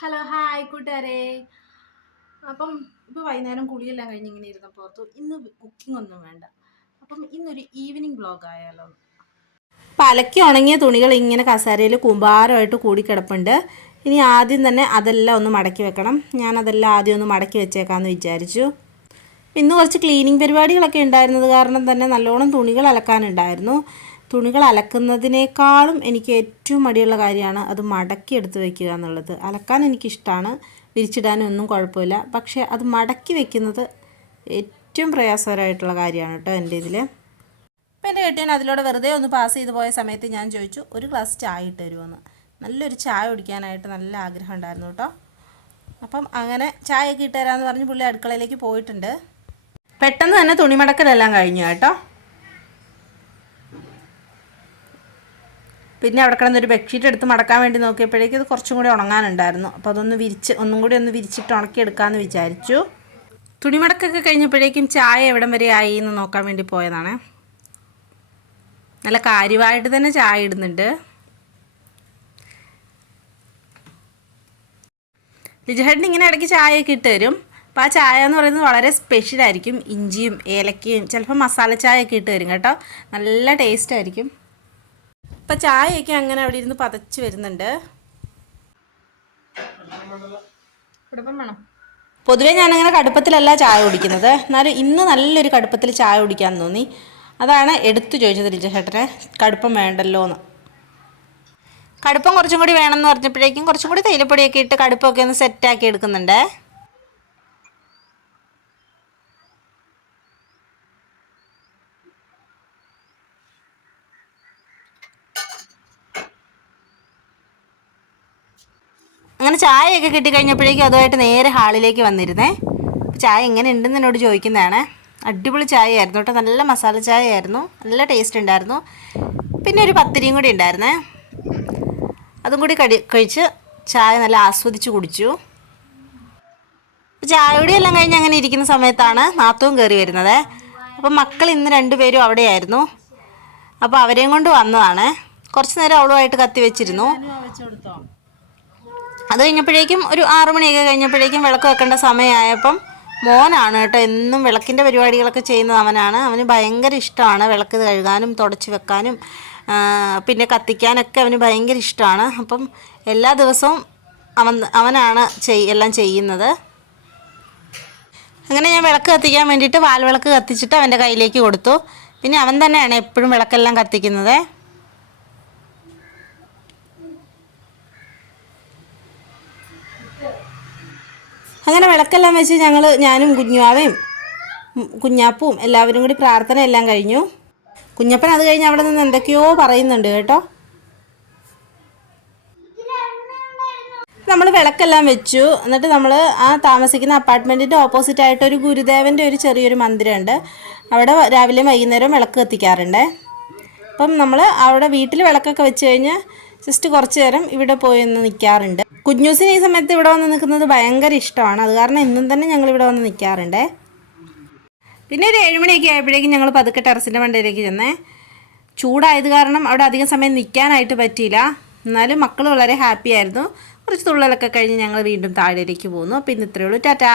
Hello hi കൂട്ടുകാരെ. അപ്പം ഇപ്പോൾ വൈകുന്നേരം കുളിയെല്ലാം കഴിഞ്ഞ് ഇങ്ങനെ ഇരുന്നപ്പോൾ ഓർത്തു ഇന്ന് കുക്കിംഗ് ഒന്നും വേണ്ട, അപ്പം ഇന്നൊരു ഈവനിങ് വ്ളോഗ് ആയാലോ. അപ്പം അലക്കി ഉണങ്ങിയ തുണികൾ ഇങ്ങനെ കസേരയിൽ കൂമ്പാരമായിട്ട് കൂടിക്കിടപ്പുണ്ട്. ഇനി ആദ്യം തന്നെ അതെല്ലാം ഒന്ന് മടക്കി വെക്കണം. ഞാനതെല്ലാം ആദ്യം ഒന്ന് മടക്കി വെച്ചേക്കാമെന്ന് വിചാരിച്ചു. ഇന്ന് കുറച്ച് ക്ലീനിങ് പരിപാടികളൊക്കെ ഉണ്ടായിരുന്നത് കാരണം തന്നെ നല്ലോണം തുണികൾ അലക്കാനുണ്ടായിരുന്നു. തുണികൾ അലക്കുന്നതിനേക്കാളും എനിക്ക് ഏറ്റവും മടിയുള്ള കാര്യമാണ് അത് മടക്കി എടുത്ത് വയ്ക്കുക എന്നുള്ളത്. അലക്കാൻ എനിക്കിഷ്ടമാണ്, വിരിച്ചിടാനും ഒന്നും കുഴപ്പമില്ല. പക്ഷേ അത് മടക്കി വയ്ക്കുന്നത് ഏറ്റവും പ്രയാസകരമായിട്ടുള്ള കാര്യമാണ് കേട്ടോ എൻ്റെ ഇതിൽ. അപ്പോൾ എൻ്റെ കെട്ടിയൻ അതിലൂടെ വെറുതെ ഒന്ന് പാസ് ചെയ്ത് പോയ സമയത്ത് ഞാൻ ചോദിച്ചു, ഒരു ഗ്ലാസ് ചായ ഇട്ട് തരുമെന്ന്. നല്ലൊരു ചായ കുടിക്കാനായിട്ട് നല്ല ആഗ്രഹം ഉണ്ടായിരുന്നു കേട്ടോ. അപ്പം അങ്ങനെ ചായയൊക്കെ ഇട്ട് തരാമെന്ന് പറഞ്ഞ് പുള്ളി അടുക്കളയിലേക്ക് പോയിട്ടുണ്ട്. പെട്ടെന്ന് തന്നെ തുണിമടക്കലെല്ലാം കഴിഞ്ഞു കേട്ടോ. പിന്നെ അവിടെ കിടന്നൊരു ബെഡ്ഷീറ്റ് എടുത്ത് മടക്കാൻ വേണ്ടി നോക്കിയപ്പോഴേക്കും ഇത് കുറച്ചും കൂടി ഉണങ്ങാനുണ്ടായിരുന്നു. അപ്പോൾ അതൊന്ന് ഒന്നും കൂടി ഒന്ന് വിരിച്ചിട്ട് ഉണക്കിയെടുക്കാമെന്ന് വിചാരിച്ചു. തുണിമടക്കൊക്കെ കഴിഞ്ഞപ്പോഴേക്കും ചായ എവിടം വരെ ആയി എന്ന് നോക്കാൻ വേണ്ടി പോയതാണ്. നല്ല കാര്യമായിട്ട് തന്നെ ചായ ഇടുന്നുണ്ട്. ലിജുഹേട്ടൻ ഇങ്ങനെ ഇടയ്ക്ക് ചായയൊക്കെ ഇട്ട് തരും. അപ്പോൾ ആ ചായ എന്ന് പറയുന്നത് വളരെ സ്പെഷ്യലായിരിക്കും. ഇഞ്ചിയും ഏലക്കയും ചിലപ്പോൾ മസാല ചായയൊക്കെ ഇട്ട് തരും കേട്ടോ. നല്ല ടേസ്റ്റായിരിക്കും. ഇപ്പം ചായയൊക്കെ അങ്ങനെ അവിടെ ഇരുന്ന് പതച്ച് വരുന്നുണ്ട്. പൊതുവേ ഞാനങ്ങനെ കടുപ്പത്തിലല്ല ചായ കുടിക്കുന്നത്, എന്നാലും ഇന്ന് നല്ലൊരു കടുപ്പത്തിൽ ചായ കുടിക്കാൻ തോന്നി. അതാണ് എടുത്തു ചോദിച്ചത് ലിജുഹേട്ടനെ, കടുപ്പം വേണ്ടല്ലോ എന്ന്. കടുപ്പം കുറച്ചും കൂടി വേണമെന്ന് പറഞ്ഞപ്പോഴേക്കും കുറച്ചും കൂടി തേയിലപ്പൊടിയൊക്കെ ഇട്ട് കടുപ്പമൊക്കെ ഒന്ന് സെറ്റാക്കി എടുക്കുന്നുണ്ട്. അങ്ങനെ ചായയൊക്കെ കിട്ടിക്കഴിഞ്ഞപ്പോഴേക്കും അതുമായിട്ട് നേരെ ഹാളിലേക്ക് വന്നിരുന്നേ. ചായ എങ്ങനെ ഉണ്ടെന്ന് എന്നോട് ചോദിക്കുന്നതാണ്. അടിപൊളി ചായ ആയിരുന്നു കേട്ടോ, നല്ല മസാല ചായ ആയിരുന്നു, നല്ല ടേസ്റ്റ് ഉണ്ടായിരുന്നു. പിന്നെ ഒരു പത്തിരിയും കൂടി ഉണ്ടായിരുന്നേ, അതും കൂടി കഴിച്ച് ചായ നല്ല ആസ്വദിച്ച് കുടിച്ചു. ചായയോടെയെല്ലാം കഴിഞ്ഞ് അങ്ങനെ ഇരിക്കുന്ന സമയത്താണ് നാത്തൂൻ കയറി വരുന്നത്. അപ്പം മക്കൾ ഇന്ന് രണ്ടുപേരും അവിടെയായിരുന്നു. അപ്പോൾ അവരെയും കൊണ്ട് വന്നതാണ്. കുറച്ച് നേരം അവളുമായിട്ട് കത്തി വെച്ചിരുന്നു. അത് കഴിഞ്ഞപ്പോഴേക്കും ഒരു 6 മണിയൊക്കെ കഴിഞ്ഞപ്പോഴേക്കും വിളക്ക് വെക്കേണ്ട സമയമായപ്പം മോനാണ് കേട്ടോ എന്നും വിളക്കിൻ്റെ പരിപാടികളൊക്കെ ചെയ്യുന്നത് അവനാണ്. അവന് ഭയങ്കര ഇഷ്ടമാണ് വിളക്ക് കഴുകാനും തുടച്ച് വെക്കാനും പിന്നെ കത്തിക്കാനൊക്കെ അവന് ഭയങ്കര ഇഷ്ടമാണ്. അപ്പം എല്ലാ ദിവസവും അവനാണ് എല്ലാം ചെയ്യുന്നത്. അങ്ങനെ ഞാൻ വിളക്ക് കത്തിക്കാൻ വേണ്ടിയിട്ട് വാൽവിളക്ക് കത്തിച്ചിട്ട് അവൻ്റെ കയ്യിലേക്ക് കൊടുത്തു. പിന്നെ അവൻ തന്നെയാണ് എപ്പോഴും വിളക്കെല്ലാം കത്തിക്കുന്നത്. അങ്ങനെ വിളക്കെല്ലാം വെച്ച് ഞാനും കുഞ്ഞാപ്പും എല്ലാവരും കൂടി പ്രാർത്ഥന എല്ലാം കഴിഞ്ഞു. കുഞ്ഞപ്പൻ അത് കഴിഞ്ഞ് അവിടെ നിന്ന് എന്തൊക്കെയോ പറയുന്നുണ്ട് കേട്ടോ. നമ്മൾ വിളക്കെല്ലാം വെച്ചു. എന്നിട്ട് നമ്മൾ ആ താമസിക്കുന്ന അപ്പാർട്ട്മെൻറ്റിൻ്റെ ഓപ്പോസിറ്റായിട്ട് ഒരു ഗുരുദേവൻ്റെ ഒരു ചെറിയൊരു മന്ദിരമുണ്ട്. അവിടെ രാവിലെയും വൈകുന്നേരവും വിളക്ക് കത്തിക്കാറുണ്ട്. അപ്പം നമ്മൾ അവിടെ വീട്ടിൽ വിളക്കൊക്കെ വെച്ച് കഴിഞ്ഞ് ജസ്റ്റ് കുറച്ച് നേരം ഇവിടെ പോയി ഒന്ന് നിൽക്കാറുണ്ട്. കുഞ്ഞൂസിന് ഈ സമയത്ത് ഇവിടെ വന്ന് നിൽക്കുന്നത് ഭയങ്കര ഇഷ്ടമാണ്. അത് കാരണം ഇന്നും തന്നെ ഞങ്ങൾ ഇവിടെ വന്ന് നിൽക്കാറുണ്ട്. പിന്നെ ഒരു 7 മണിയൊക്കെ ആയപ്പോഴേക്കും ഞങ്ങൾ പതുക്കെ ടെറസിൻ്റെ മണ്ടയിലേക്ക് ചെന്നേ. ചൂടായത് കാരണം അവിടെ അധികം സമയം നിൽക്കാനായിട്ട് പറ്റിയില്ല. എന്നാലും മക്കൾ വളരെ ഹാപ്പി ആയിരുന്നു. കുറച്ച് തുള്ളലൊക്കെ കഴിഞ്ഞ് ഞങ്ങൾ വീണ്ടും താഴേക്ക് പോകുന്നു. അപ്പോൾ ഇന്ന് ഇത്രയേ ഉള്ളൂ. ടാറ്റാ.